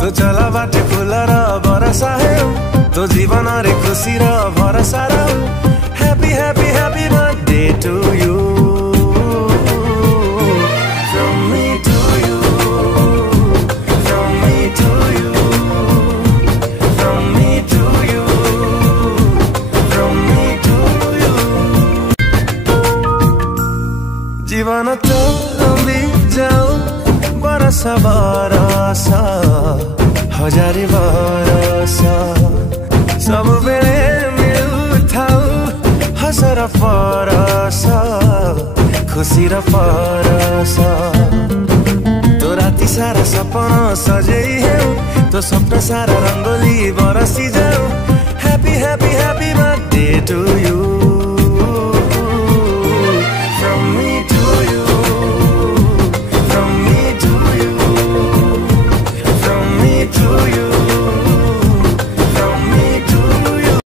तो चला बाटे फूल र बरसा हेउ तो जीवन रे खुशी र भरोसा र happy happy happy birthday to you from me to you from me to you from me to you from me to you जीवन तो लंबी जाऊ बरसा बरसा हजारे बरसा सब बेले मिलुथाउ हसर परसा खुशी र परसा तो राति सारा सपना सजै हेउ तो स्वप्न सारा रंगोली बरसी जा